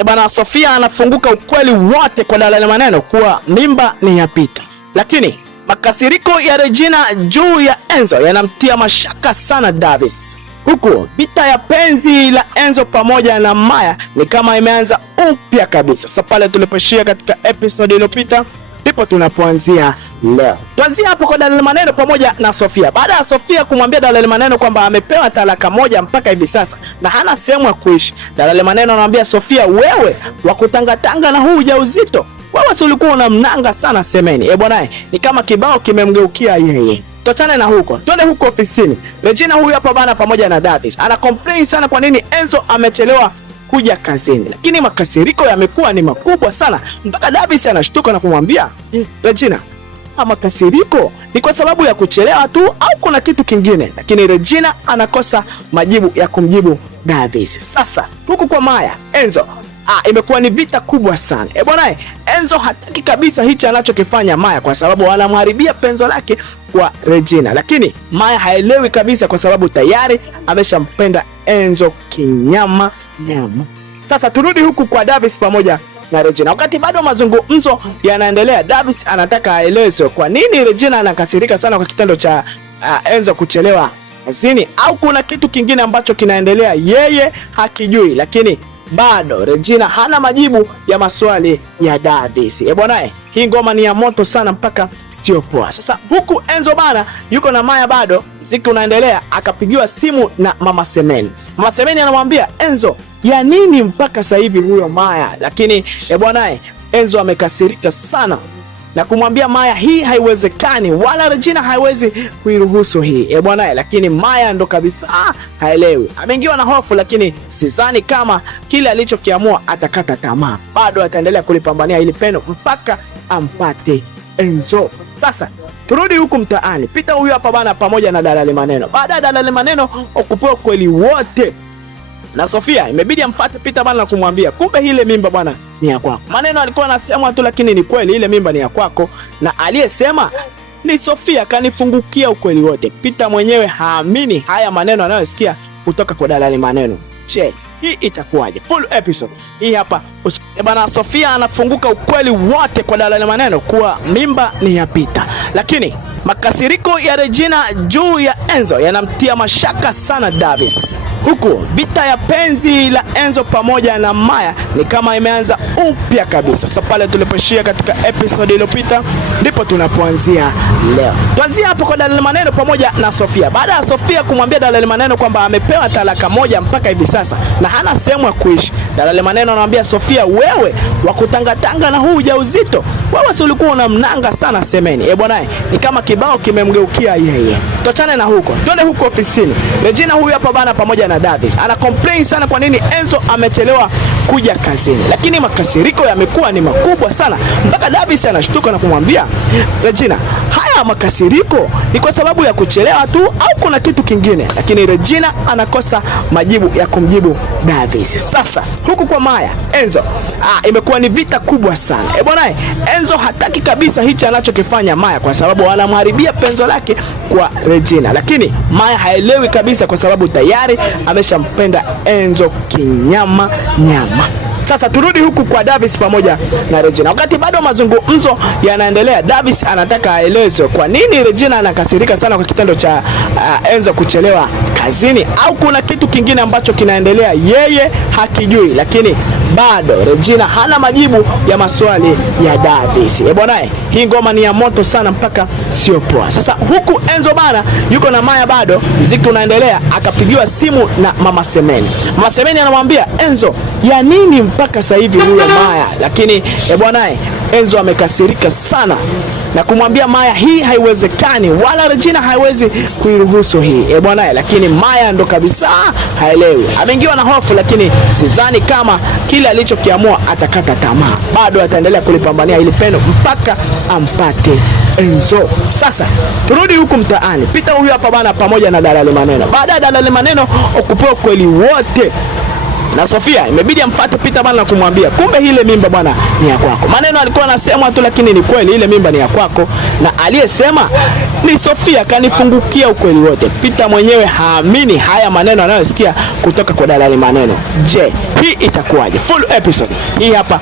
Bana Sofia anafunguka ukweli wote kwa Dalali Maneno kuwa mimba ni ya Peter. Lakini makasiriko ya Regina juu ya Enzo yanamtia mashaka sana Davis. Huku vita ya penzi la Enzo pamoja na Maya ni kama imeanza upya kabisa. Sasa pale tulipoishia katika episode iliyopita ndipo tunapoanzia leo. Tuanzia hapo kwa Dalali Maneno pamoja na Sofia. Baada ya Sofia kumwambia Dalali Maneno kwamba amepewa talaka moja mpaka hivi sasa na hana sehemu ya kuishi, Dalali Maneno anamwambia Sofia, wewe wakutangatanga na huu ujauzito, wewe si ulikuwa unamnanga sana semeni. Bwana, ni kama kibao kimemgeukia yeye. Tuachane na huko, twende huko ofisini. Regina huyu hapa bana pamoja na Davis ana complain sana kwa nini Enzo amechelewa kuja kazini. Lakini makasiriko yamekuwa ni makubwa sana mpaka Davis anashtuka na kumwambia Regina, makasiriko ni kwa sababu ya kuchelewa tu au kuna kitu kingine? Lakini Regina anakosa majibu ya kumjibu Davis. Sasa huku kwa Maya, Enzo imekuwa ni vita kubwa sana. Bwana, Enzo hataki kabisa hichi anachokifanya Maya kwa sababu anamharibia penzo lake kwa Regina. Lakini Maya haelewi kabisa kwa sababu tayari ameshampenda Enzo kinyama nyama. Sasa turudi huku kwa Davis pamoja na Regina. Wakati bado mazungumzo yanaendelea, Davis anataka aelezwe kwa nini Regina anakasirika sana kwa kitendo cha Enzo kuchelewa kazini, au kuna kitu kingine ambacho kinaendelea yeye hakijui. Lakini bado Regina hana majibu ya maswali ya Davis. Bwana, hii ngoma ni ya moto sana mpaka sio poa. Sasa huku Enzo bana yuko na Maya, bado mziki unaendelea, akapigiwa simu na Mama Semeni. Mama Semeni anamwambia Enzo, ya nini mpaka sasa hivi huyo Maya? Lakini bwana, Enzo amekasirika sana na kumwambia Maya hii haiwezekani, wala Regina haiwezi kuiruhusu hii. Bwana, lakini Maya ndo kabisa haelewi. Ameingiwa na hofu, lakini sidhani kama kile alichokiamua atakata tamaa. Bado ataendelea kulipambania ili pendo mpaka ampate Enzo. Sasa turudi huku mtaani. Peter huyu hapa bana pamoja na Dalali Maneno. Baada ya Dalali Maneno kupewa kweli wote na Sofia, imebidi amfuate Peter bana na kumwambia kumbe ile mimba bwana ni ya kwako. Maneno alikuwa anasema tu, lakini ni kweli ile mimba ni ya kwako, na aliyesema ni Sofia. Kanifungukia ukweli wote. Peter mwenyewe haamini haya maneno anayosikia kutoka kwa Dalali Maneno. Je, hii itakuwaje? Full episode hii hapa bana. Sofia anafunguka ukweli wote kwa Dalali Maneno kuwa mimba ni ya Peter. Lakini makasiriko ya Regina juu ya Enzo yanamtia mashaka sana Davis. Huku vita ya penzi la Enzo pamoja na Maya ni kama imeanza upya kabisa. Sasa pale tulipoishia katika episode iliyopita ndipo tunapoanzia leo. Tuanzia hapo kwa Dalali Maneno pamoja na Sofia. Baada ya Sofia kumwambia Dalali Maneno kwamba amepewa talaka moja mpaka hivi sasa na hana sehemu ya kuishi, Dalali Maneno anamwambia Sofia, wewe wakutangatanga na huu ujauzito, wewe si ulikuwa unamnanga sana semeni. Bwana, ni kama kibao kimemgeukia yeye. Tuachane na huko, twende huko ofisini. Regina huyu hapa bana pamoja na Davis ana complain sana kwa nini Enzo amechelewa kuja kazini. Lakini makasiriko yamekuwa ni makubwa sana mpaka Davis anashtuka na kumwambia Regina, haya makasiriko ni kwa sababu ya kuchelewa tu au kuna kitu kingine? Lakini Regina anakosa majibu ya kumjibu Davis. Sasa huku kwa Maya, Enzo imekuwa ni vita kubwa sana. Bwana, Enzo hataki kabisa hichi anachokifanya Maya kwa sababu anamharibia penzo lake kwa Regina. Lakini Maya haelewi kabisa kwa sababu tayari ameshampenda Enzo kinyama nyama. Sasa turudi huku kwa Davis pamoja na Regina. Wakati bado mazungumzo yanaendelea, Davis anataka aelezwe kwa nini Regina anakasirika sana kwa kitendo cha Enzo kuchelewa kazini, au kuna kitu kingine ambacho kinaendelea yeye hakijui. Lakini bado Regina hana majibu ya maswali ya Davis. Bwana, hii ngoma ni ya moto sana mpaka sio poa. Sasa huku Enzo bana yuko na Maya, bado muziki unaendelea, akapigiwa simu na Mama Semeni. Mama Semeni anamwambia Enzo, ya nini mpaka sasa hivi huyo Maya? Lakini bwana, Enzo amekasirika sana na kumwambia Maya hii haiwezekani, wala Regina haiwezi kuiruhusu hii. Bwana, lakini Maya ndo kabisa haelewi. Ameingiwa na hofu, lakini sidhani kama kile alichokiamua atakata tamaa. Bado ataendelea kulipambania ili pendo mpaka ampate Enzo. Sasa turudi huku mtaani. Peter huyu hapa bana pamoja na Dalali Maneno. Baada ya Dalali Maneno kupewa kweli wote na Sofia imebidi amfuate Peter bwana na kumwambia kumbe ile mimba bwana ni ya kwako. Maneno alikuwa anasema tu, lakini ni kweli ile mimba ni ya kwako, na aliyesema ni Sofia. Kanifungukia ukweli wote. Peter mwenyewe haamini haya maneno anayosikia kutoka kwa Dalali Maneno. Je, hii itakuwaje? Full episode hii hapa.